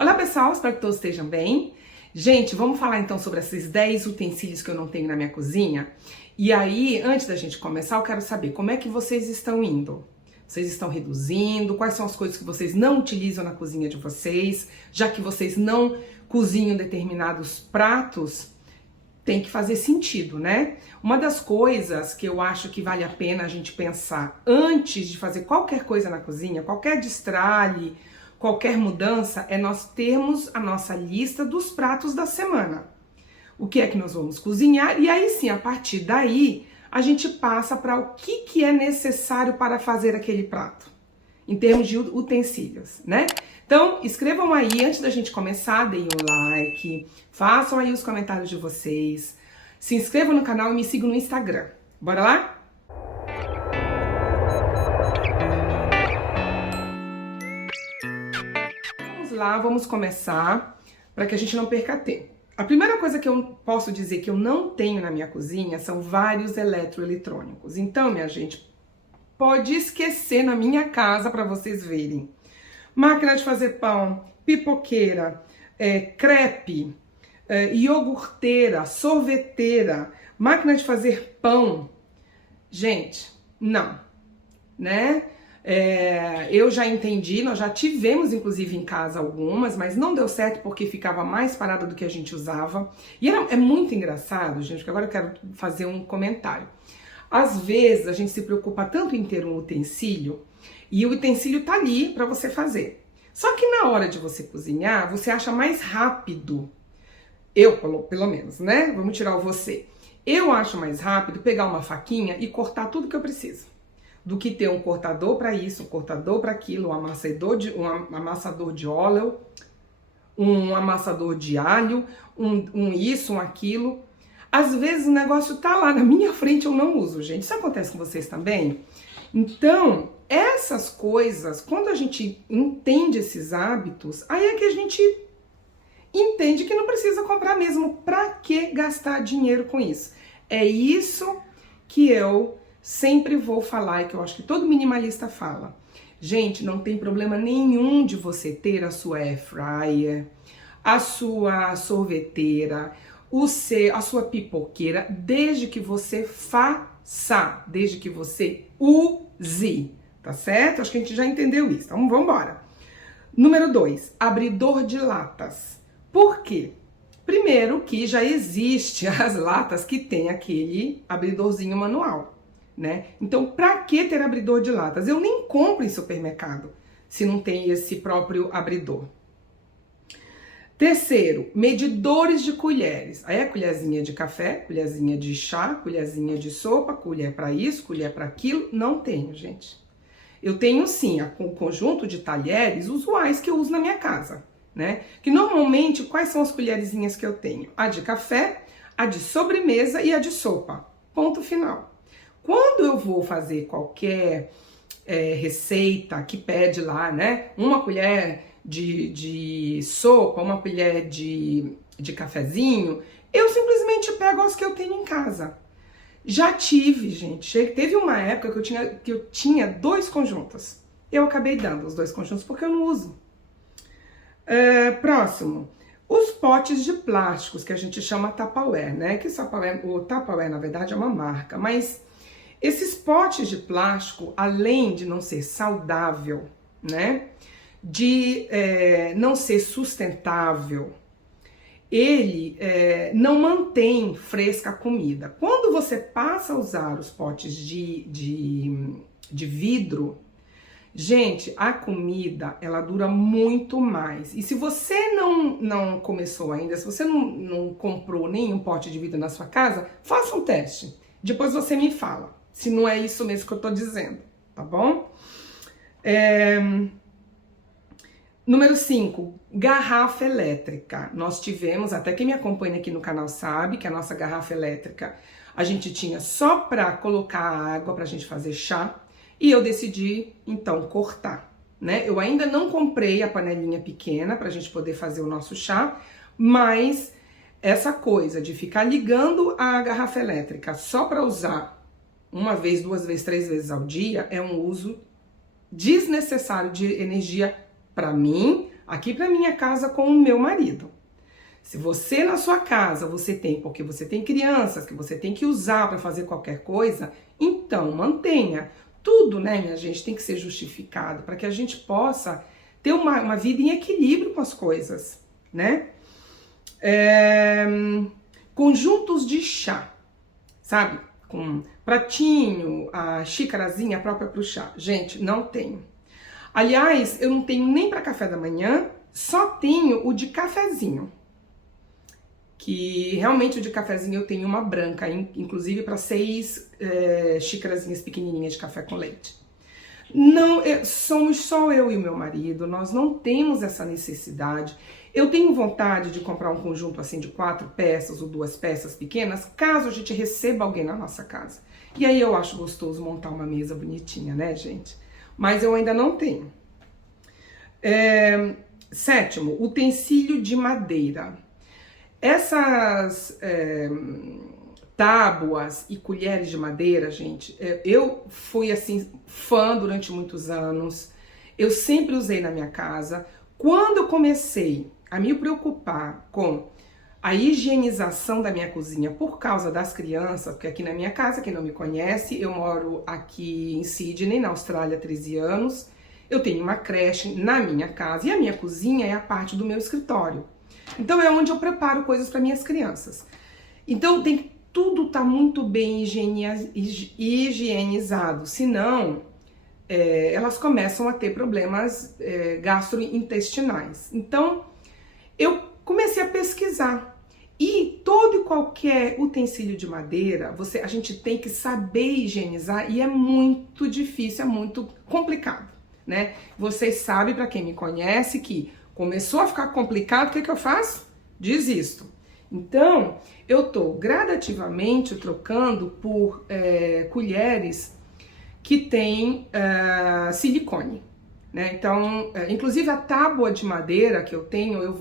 Olá pessoal, espero que todos estejam bem. Gente, vamos falar então sobre esses 10 utensílios que eu não tenho na minha cozinha? E aí, antes da gente começar, eu quero saber como é que vocês estão indo? Vocês estão reduzindo? Quais são as coisas que vocês não utilizam na cozinha de vocês? Já que vocês não cozinham determinados pratos, tem que fazer sentido, né? Uma das coisas que eu acho que vale a pena a gente pensar antes de fazer qualquer coisa na cozinha, qualquer destralhe, qualquer mudança, é nós termos a nossa lista dos pratos da semana. O que é que nós vamos cozinhar? E aí sim, a partir daí, a gente passa para o que é necessário para fazer aquele prato, em termos de utensílios, né? Então, escrevam aí, antes da gente começar, deem um like, façam aí os comentários de vocês, se inscrevam no canal e me sigam no Instagram. Bora lá? Vamos lá, vamos começar para que a gente não perca tempo. A primeira coisa que eu posso dizer que eu não tenho na minha cozinha são vários eletroeletrônicos. Então, minha gente, pode esquecer na minha casa para vocês verem. Máquina de fazer pão, pipoqueira, crepe, iogurteira, sorveteira, máquina de fazer pão. Gente, não, né? Eu já entendi, nós já tivemos inclusive em casa algumas, mas não deu certo porque ficava mais parada do que a gente usava. E é muito engraçado, gente, porque agora eu quero fazer um comentário. Às vezes a gente se preocupa tanto em ter um utensílio, e o utensílio tá ali para você fazer. Só que na hora de você cozinhar, você acha mais rápido, eu pelo menos, né? Vamos tirar o você. Eu acho mais rápido pegar uma faquinha e cortar tudo que eu preciso, do que ter um cortador para isso, um cortador para aquilo, um amassador de óleo, um amassador de alho, um isso, um aquilo. Às vezes o negócio tá lá na minha frente, eu não uso, gente. Isso acontece com vocês também? Então, essas coisas, quando a gente entende esses hábitos, aí é que a gente entende que não precisa comprar mesmo. Pra que gastar dinheiro com isso? É isso que eu sempre vou falar e que eu acho que todo minimalista fala. Gente, não tem problema nenhum de você ter a sua air fryer, a sua sorveteira, a sua pipoqueira, desde que você faça, desde que você use, tá certo? Acho que a gente já entendeu isso, então vamos embora. Número 2, abridor de latas. Por quê? Primeiro que já existe as latas que tem aquele abridorzinho manual, né? Então, pra que ter abridor de latas? Eu nem compro em supermercado se não tem esse próprio abridor. Terceiro, medidores de colheres. Aí é colherzinha de café, colherzinha de chá, colherzinha de sopa, colher para isso, colher para aquilo. Não tenho, gente. Eu tenho sim o conjunto de talheres usuais que eu uso na minha casa, né? Que normalmente, quais são as colherzinhas que eu tenho? A de café, a de sobremesa e a de sopa. Ponto final. Quando eu vou fazer qualquer receita que pede lá, né? Uma colher de sopa, uma colher de cafezinho, eu simplesmente pego as que eu tenho em casa. Já tive, gente, teve uma época que eu tinha 2 conjuntos. Eu acabei dando os 2 conjuntos porque eu não uso. Próximo, os potes de plásticos, que a gente chama Tupperware, né? Que o Tupperware, na verdade, é uma marca, mas esses potes de plástico, além de não ser saudável, né? De não ser sustentável, ele não mantém fresca a comida. Quando você passa a usar os potes de vidro, gente, a comida ela dura muito mais. E se você não começou ainda, se você não comprou nenhum pote de vidro na sua casa, faça um teste. Depois você me fala se não é isso mesmo que eu tô dizendo, tá bom? Número 5, garrafa elétrica. Nós tivemos, até quem me acompanha aqui no canal sabe, que a nossa garrafa elétrica a gente tinha só para colocar água pra gente fazer chá, e eu decidi então cortar, né? Eu ainda não comprei a panelinha pequena pra gente poder fazer o nosso chá, mas essa coisa de ficar ligando a garrafa elétrica só para usar uma vez, 2 vezes, 3 vezes ao dia é um uso desnecessário de energia para mim, aqui para minha casa com o meu marido. Se você na sua casa você tem, porque você tem crianças que você tem que usar para fazer qualquer coisa, então mantenha. Tudo, né, minha gente, tem que ser justificado para que a gente possa ter uma vida em equilíbrio com as coisas, né? Conjuntos de chá, sabe? Com pratinho, a xícarazinha própria para o chá. Gente, não tenho. Aliás, eu não tenho nem para café da manhã, só tenho o de cafezinho. Que realmente o de cafezinho eu tenho uma branca, inclusive para 6 xícarazinhas pequenininhas de café com leite. Não, somos só eu e o meu marido, nós não temos essa necessidade. Eu tenho vontade de comprar um conjunto assim de 4 peças ou 2 peças pequenas, caso a gente receba alguém na nossa casa. E aí eu acho gostoso montar uma mesa bonitinha, né, gente? Mas eu ainda não tenho. Sétimo, utensílio de madeira. Essas tábuas e colheres de madeira, gente, eu fui assim fã durante muitos anos. Eu sempre usei na minha casa. Quando eu comecei a me preocupar com a higienização da minha cozinha por causa das crianças, porque aqui na minha casa, quem não me conhece, eu moro aqui em Sydney, na Austrália, há 13 anos. Eu tenho uma creche na minha casa e a minha cozinha é a parte do meu escritório. Então é onde eu preparo coisas para minhas crianças. Então tudo tá muito bem higienizado, senão elas começam a ter problemas gastrointestinais. Então eu comecei a pesquisar e todo e qualquer utensílio de madeira, a gente tem que saber higienizar e é muito difícil, é muito complicado, né? Vocês sabem, para quem me conhece, que começou a ficar complicado, o que eu faço? Desisto. Então, eu tô gradativamente trocando por colheres que tem silicone, né? Então, inclusive a tábua de madeira que eu tenho,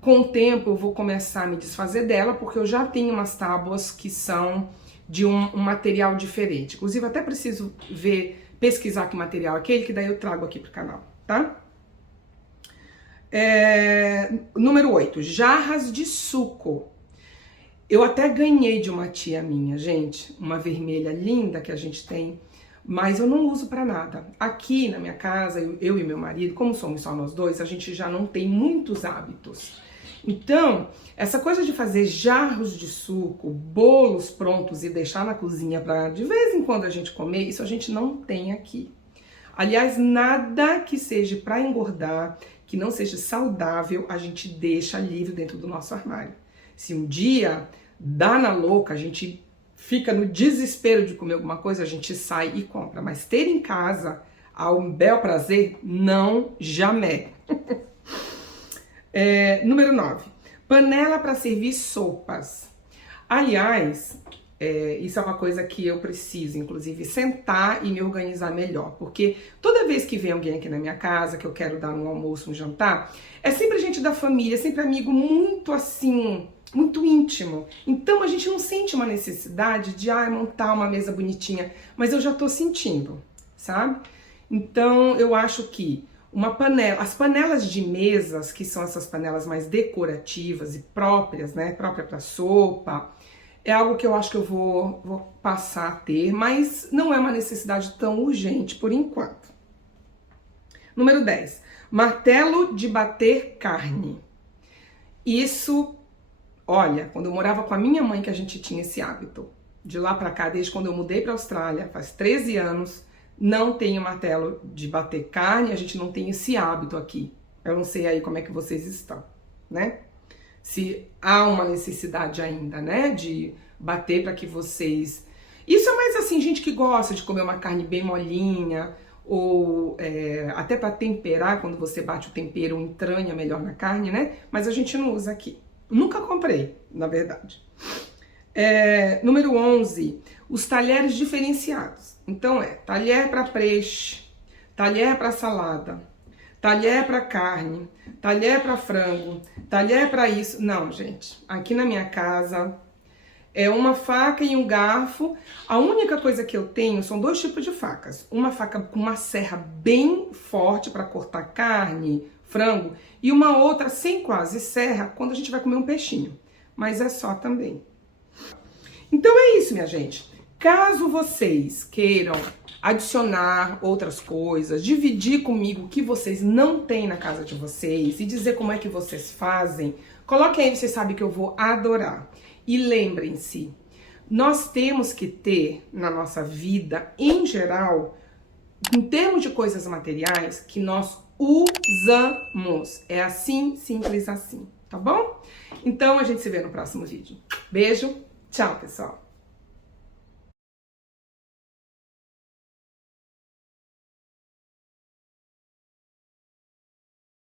com o tempo, eu vou começar a me desfazer dela, porque eu já tenho umas tábuas que são de um material diferente. Inclusive, até preciso pesquisar que material é aquele, que daí eu trago aqui pro canal, tá? Número 8, jarras de suco. Eu até ganhei de uma tia minha, gente, uma vermelha linda que a gente tem, mas eu não uso para nada. Aqui na minha casa, eu e meu marido, como somos só nós dois, a gente já não tem muitos hábitos. Então, essa coisa de fazer jarros de suco, bolos prontos e deixar na cozinha para de vez em quando a gente comer, isso a gente não tem aqui. Aliás, nada que seja para engordar, que não seja saudável, a gente deixa livre dentro do nosso armário. Se um dia dá na louca, a gente fica no desespero de comer alguma coisa, a gente sai e compra. Mas ter em casa, ao bel prazer, não jamais. Número 9. Panela para servir sopas. Aliás, isso é uma coisa que eu preciso, inclusive, sentar e me organizar melhor. Porque toda vez que vem alguém aqui na minha casa, que eu quero dar um almoço, um jantar, é sempre gente da família, sempre amigo muito assim, muito íntimo. Então a gente não sente uma necessidade de montar uma mesa bonitinha, mas eu já tô sentindo, sabe? Então eu acho que as panelas de mesas, que são essas panelas mais decorativas e próprias, né? Própria para sopa, é algo que eu acho que eu vou passar a ter, mas não é uma necessidade tão urgente por enquanto. Número 10. Martelo de bater carne. Isso, olha, quando eu morava com a minha mãe que a gente tinha esse hábito. De lá pra cá, desde quando eu mudei pra Austrália, faz 13 anos, não tenho martelo de bater carne, a gente não tem esse hábito aqui. Eu não sei aí como é que vocês estão, né? Se há uma necessidade ainda, né, de bater para que vocês... Isso é mais assim, gente que gosta de comer uma carne bem molinha, ou até para temperar, quando você bate o tempero, entranha melhor na carne, né? Mas a gente não usa aqui. Nunca comprei, na verdade. Número 11, os talheres diferenciados. Então talher para peixe, talher para salada, talher para carne, talher para frango, talher para isso. Não, gente, aqui na minha casa é uma faca e um garfo. A única coisa que eu tenho são 2 tipos de facas. Uma faca com uma serra bem forte para cortar carne, frango, e uma outra sem quase serra quando a gente vai comer um peixinho. Mas é só também. Então é isso, minha gente. Caso vocês queiram adicionar outras coisas, dividir comigo o que vocês não têm na casa de vocês e dizer como é que vocês fazem, coloquem aí, vocês sabem que eu vou adorar. E lembrem-se, nós temos que ter na nossa vida, em geral, em termos de coisas materiais, que nós usamos. É assim, simples assim, tá bom? Então a gente se vê no próximo vídeo. Beijo, tchau, pessoal!